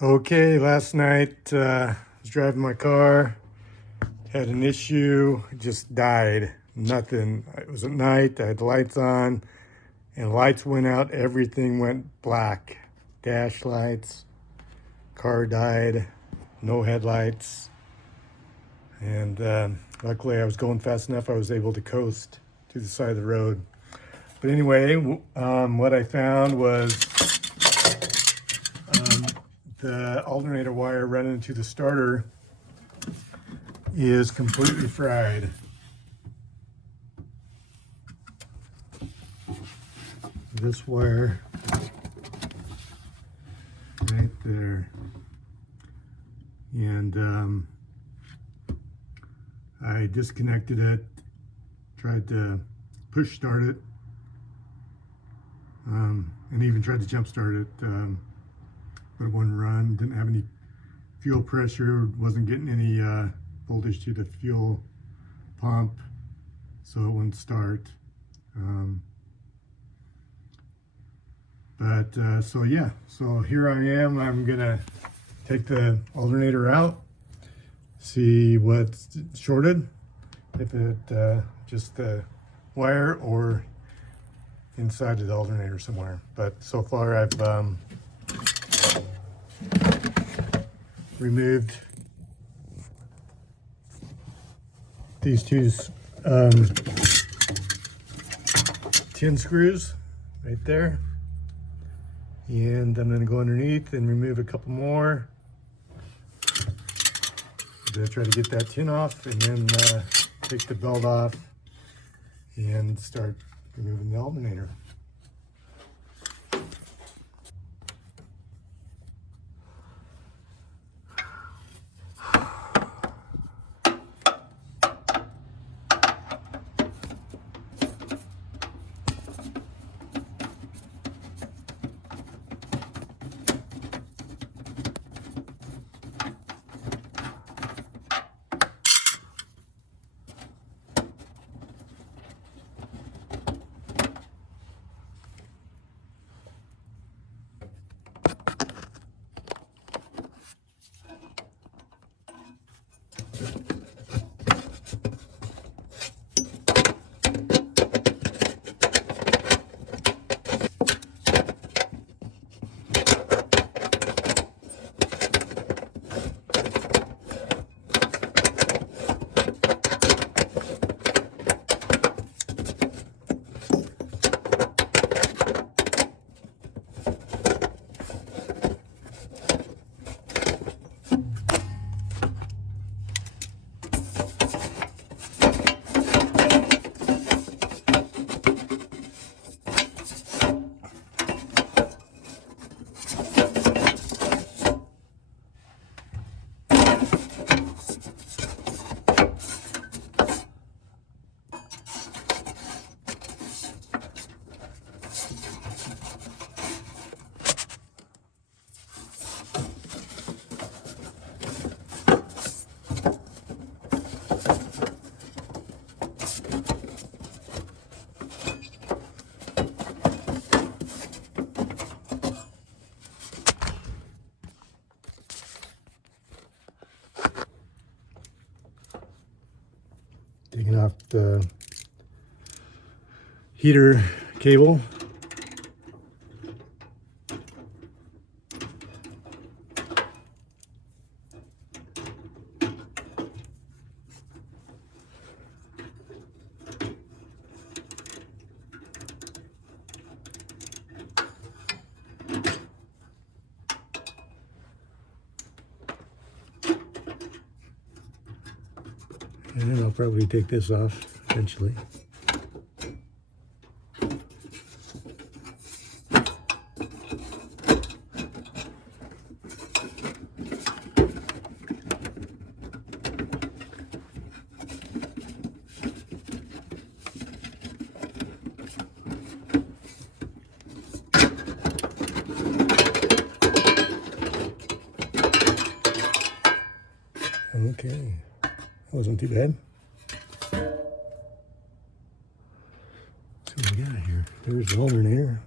Okay, last night I was driving my car, had an issue, it just died. Nothing. It was at night, I had the lights on, and lights went out, everything went black. Dash lights, car died, no headlights. And luckily I was going fast enough, I was able to coast to the side of the road. But anyway, what I found was the alternator wire running into the starter is completely fried. This wire right there. And I disconnected it, tried to push start it, and even tried to jump start it, but it wouldn't run. Didn't have any fuel pressure, wasn't getting any voltage to the fuel pump, so it wouldn't start. So yeah, so here I am. I'm gonna take the alternator out, see what's shorted, if it just the wire or inside of the alternator somewhere. But so far I've removed these two tin screws right there, and I'm going to go underneath and remove a couple more to try to get that tin off, and then take the belt off and start removing the alternator. Taking off the heater cable. And I'll probably take this off eventually. Okay, that wasn't too bad. So what we got here? There's the alternator.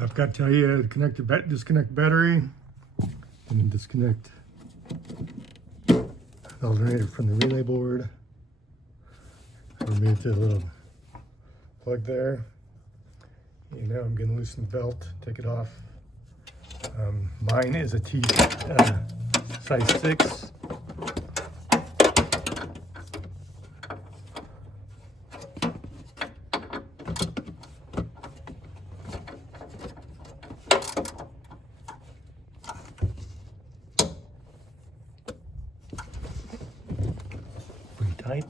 I've got to tell you to disconnect battery, and then disconnect the alternator from the relay board. Remove the little plug there. And now I'm going to loosen the belt, take it off. Mine is a size 6. Pretty tight.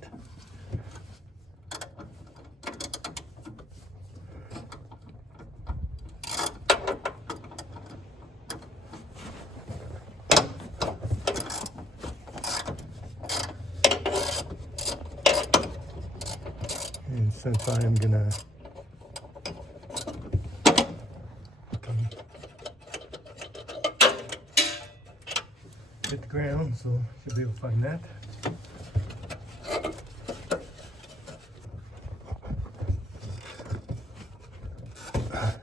And since I am gonna hit the ground, so should be able to find that.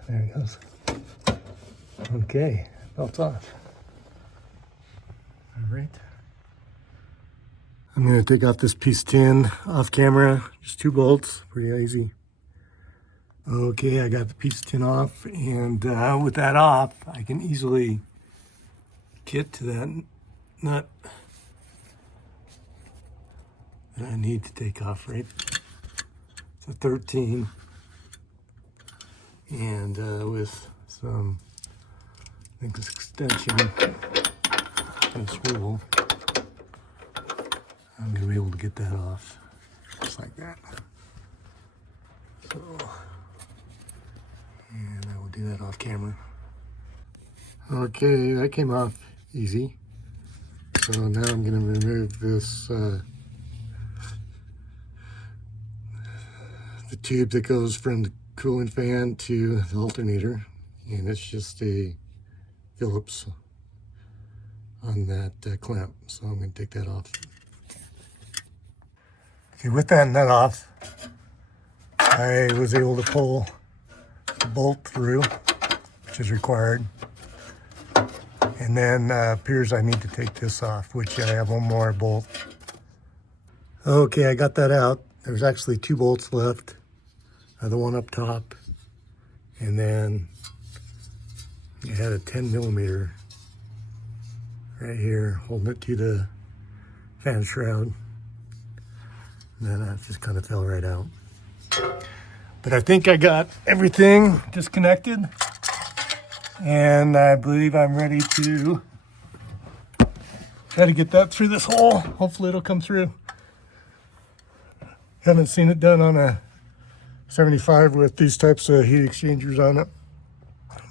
There it goes. Okay, belt's off. All right. I'm going to take off this piece of tin off camera, just 2 bolts, pretty easy. Okay, I got the piece of tin off, and with that off, I can easily get to that nut that I need to take off, right? It's a 13, and with some, I think this extension and swivel, I'm going to be able to get that off, just like that. So, and I will do that off camera. Okay, that came off easy. So now I'm going to remove this, the tube that goes from the cooling fan to the alternator. And it's just a Phillips on that clamp. So I'm going to take that off. Okay, with that nut off, I was able to pull the bolt through, which is required. And then appears I need to take this off, which I have one more bolt. Okay, I got that out. There's actually 2 bolts left. The one up top, and then it had a 10mm right here holding it to the fan shroud. And then that just kind of fell right out. But I think I got everything disconnected, and I believe I'm ready to try to get that through this hole. Hopefully it'll come through. Haven't seen it done on a 75 with these types of heat exchangers on it,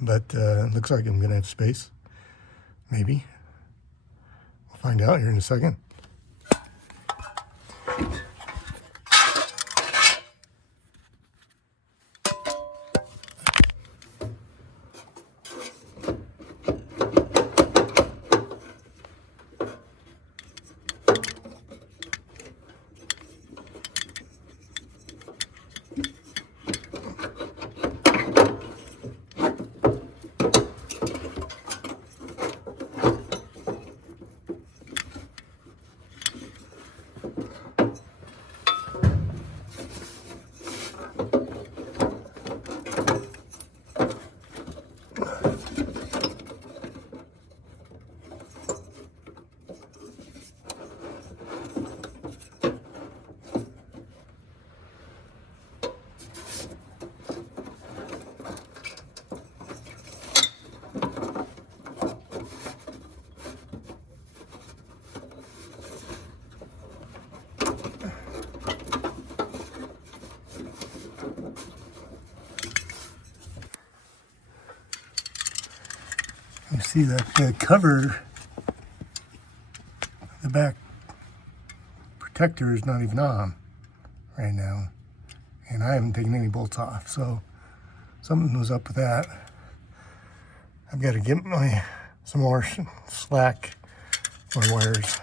but it looks like I'm gonna have space. Maybe. We'll find out here in a second. You see that the cover, the back protector is not even on right now, and I haven't taken any bolts off, so something was up with that. I've got to get some more slack on wires.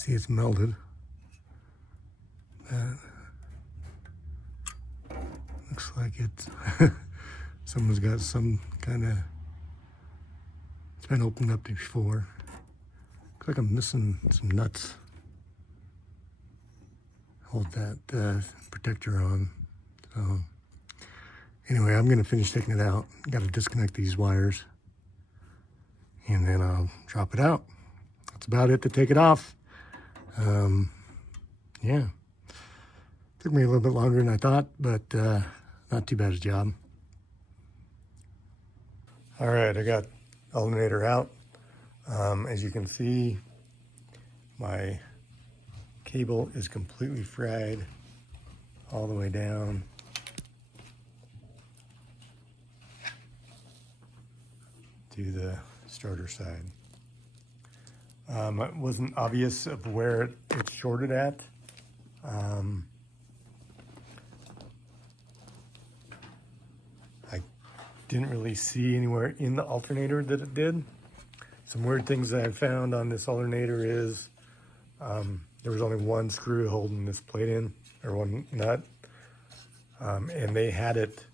See, it's melted. That looks like it's someone's got some kind of, it's been opened up before. Looks like I'm missing some nuts. Hold that protector on. So anyway, I'm gonna finish taking it out. Got to disconnect these wires, and then I'll drop it out. That's about it to take it off. Yeah, took me a little bit longer than I thought, but not too bad a job. All right, I got Alternator out. As you can see, my cable is completely fried all the way down to the starter side. It wasn't obvious of where it's shorted at. I didn't really see anywhere in the alternator that it did. Some weird things that I found on this alternator is there was only one screw holding this plate in, or one nut, and they had it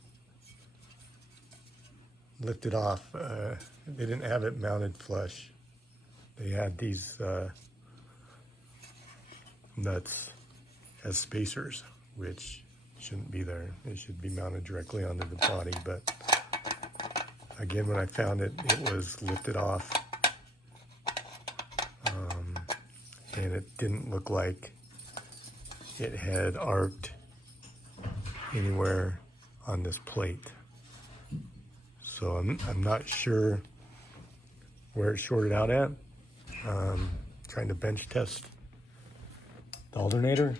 lifted off. They didn't have it mounted flush. They had these nuts as spacers, which shouldn't be there. It should be mounted directly onto the body, but again, when I found it, it was lifted off. And it didn't look like it had arced anywhere on this plate. So I'm not sure where it shorted out at. Trying to bench test the alternator.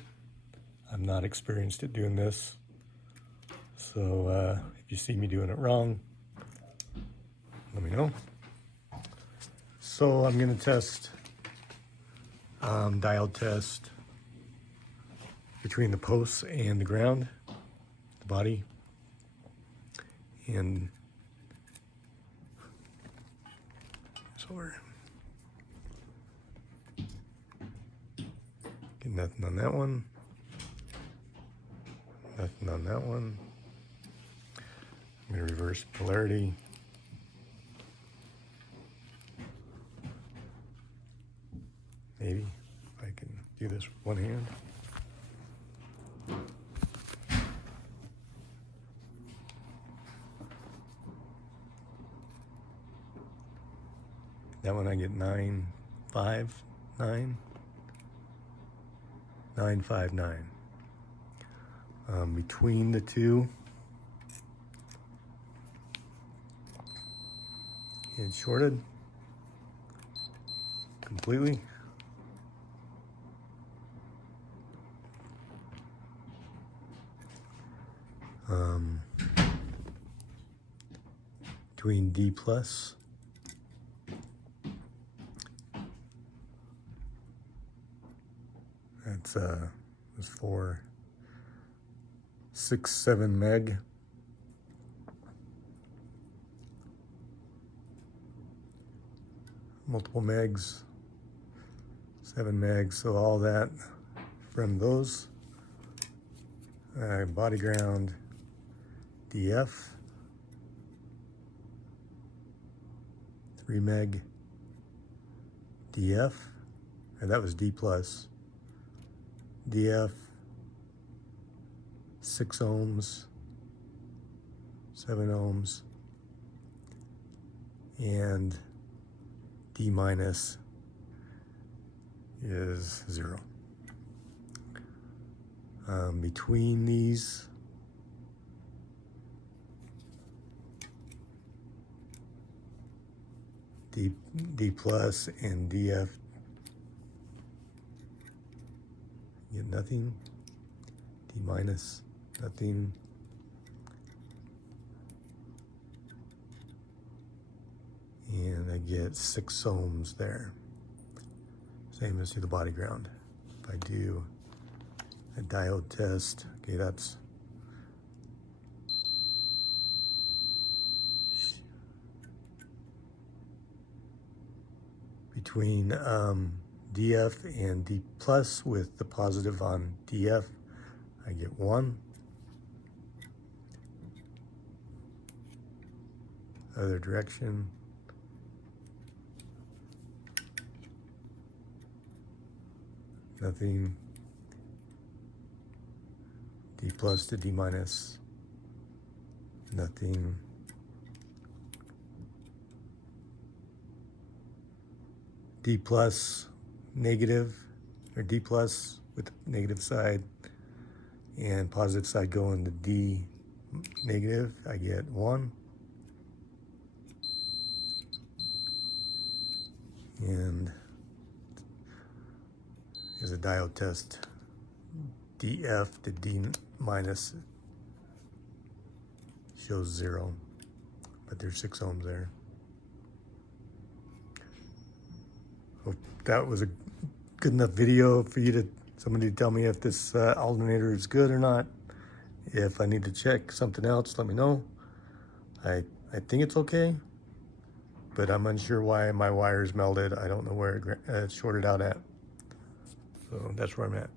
I'm not experienced at doing this. So if you see me doing it wrong, let me know. So I'm gonna test diode test between the posts and the ground, the body, and so we're getting nothing on that one, nothing on that one. I'm going to reverse polarity. Maybe if I can do this with one hand. That one I get 959. 959. Between the two, it's shorted completely. Between D plus that's was for 6-7 meg. Multiple megs, 7 megs, so all that from those. Body ground DF, 3 meg DF, and that was D plus. DF, 6 ohms, 7 ohms, and D minus is 0. Between these, D plus and DF, get nothing. D minus, nothing. And I get 6 ohms there. Same as to the body ground. If I do a diode test, okay, that's between DF and D plus with the positive on DF, I get 1. Other direction, nothing. D plus to D minus, nothing. D plus negative, or D plus with the negative side, and positive side going to D negative, I get 1. And here's a diode test. DF to D minus shows 0, but there's 6 ohms there. Hope that was a good enough video for you to, somebody to tell me if this alternator is good or not. If I need to check something else, let me know. I think it's okay, but I'm unsure why my wires melted. I don't know where it shorted out at. So that's where I'm at.